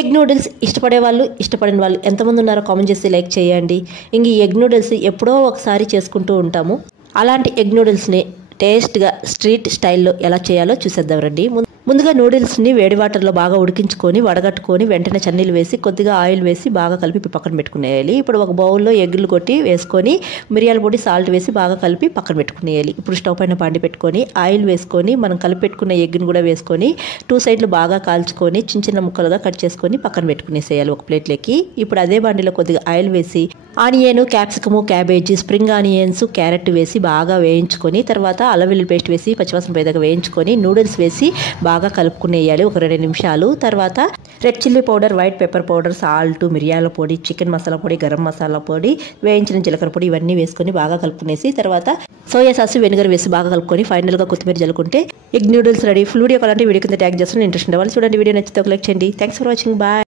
Egg noodles ఇష్టపడే వాళ్ళు ఇష్టపడిన వాళ్ళు ఎంతమంది ఉన్నారో కామెంట్ చేసి లైక్ చేయండి. ఇంక ఈ ఎగ్ నూడిల్స్ ఎప్పుడో ఒకసారి చేసుకుంటూ ఉంటాము. అలాంటి ఎగ్ నూడిల్స్ని టేస్ట్గా స్ట్రీట్ స్టైల్లో ఎలా చేయాలో చూసేద్దాం రండి. ముందుగా నూడిల్స్ని వేడి వాటర్లో బాగా ఉడికించుకొని వడగట్టుకొని వెంటనే చన్నీళ్ళు వేసి కొద్దిగా ఆయిల్ వేసి బాగా కలిపి పక్కన పెట్టుకునేయాలి. ఇప్పుడు ఒక బౌల్లో ఎగ్గులు కొట్టి వేసుకొని మిరియాల పొడి సాల్ట్ వేసి బాగా కలిపి పక్కన పెట్టుకునేయాలి. ఇప్పుడు స్టవ్ పైన పాండి పెట్టుకొని ఆయిల్ వేసుకొని మనం కలిపి పెట్టుకున్న ఎగ్గుని కూడా వేసుకొని 2 సైడ్లు బాగా కాల్చుకొని చిన్న చిన్న ముక్కలుగా కట్ చేసుకొని పక్కన పెట్టుకునేసేయాలి ఒక ప్లేట్లోకి. ఇప్పుడు అదే బాండిలో కొద్దిగా ఆయిల్ వేసి onion, capsicum, cabbage, spring onions, carrot వేసి బాగా వేయించుకొని తర్వాత అల్లం వెల్లుల్లి పేస్ట్ వేసి పచ్చివాసన పోయేదాకా వేయించుకొని నూడిల్స్ వేసి బాగా కలుపుకునేయాలి ఒక 2 నిమిషాలు. తర్వాత red chilli powder, white pepper powder, salt, మిరియాల పొడి, చికెన్ మసాలా పొడి, గరం మసాలా పొడి, వేయించిన జీలకర్ర పొడి ఇవన్నీ వేసుకొని బాగా కలుపుకునేసి తర్వాత సోయా సాస్, వెనిగర్ వేసి బాగా కలుపుకొని ఫైనల్గా కొత్తిమీర జల్లుకుంటే egg noodles ready. Full video కావాలంటే వీడియో కింద ట్యాగ్ చేస్తాను. ఇంట్రెస్ట్ ఉండే వాళ్ళు చూడండి. వీడియో నచ్చితే ఒక లైక్ చేయండి. Thanks for watching. బాయ్.